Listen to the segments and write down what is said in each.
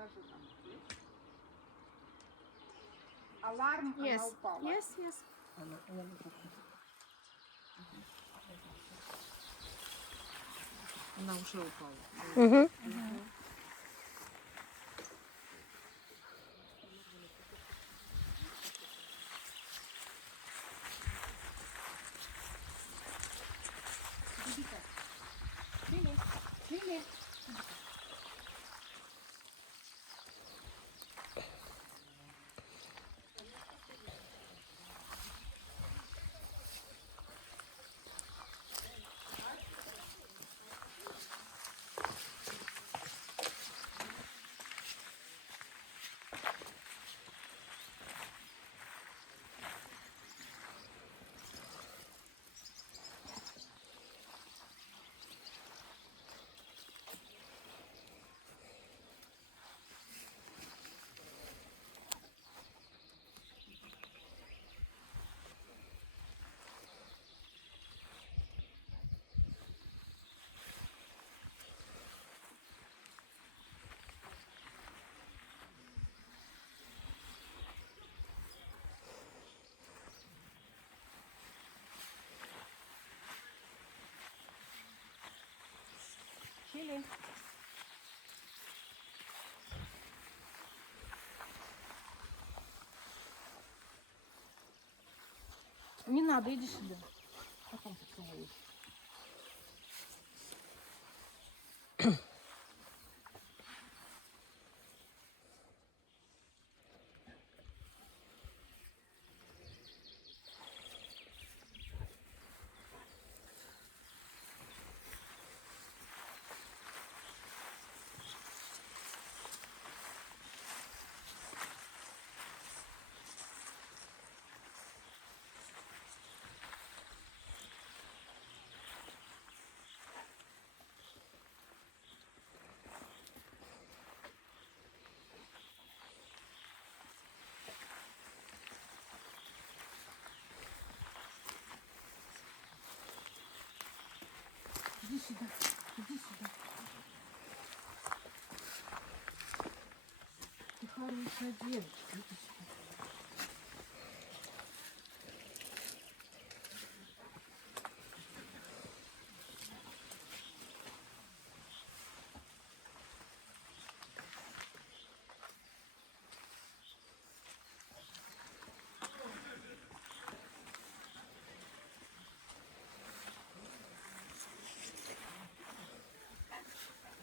Покажи нам здесь. Аларм, Yes. она упала. Yes, yes. Она уже упала. Угу. Чили, чили. Чили. Не надо, иди сюда. Потом поцелуешь. Иди сюда, иди сюда. Ты хорошая девочка, иди сюда.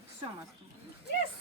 Все, Маска. Yes,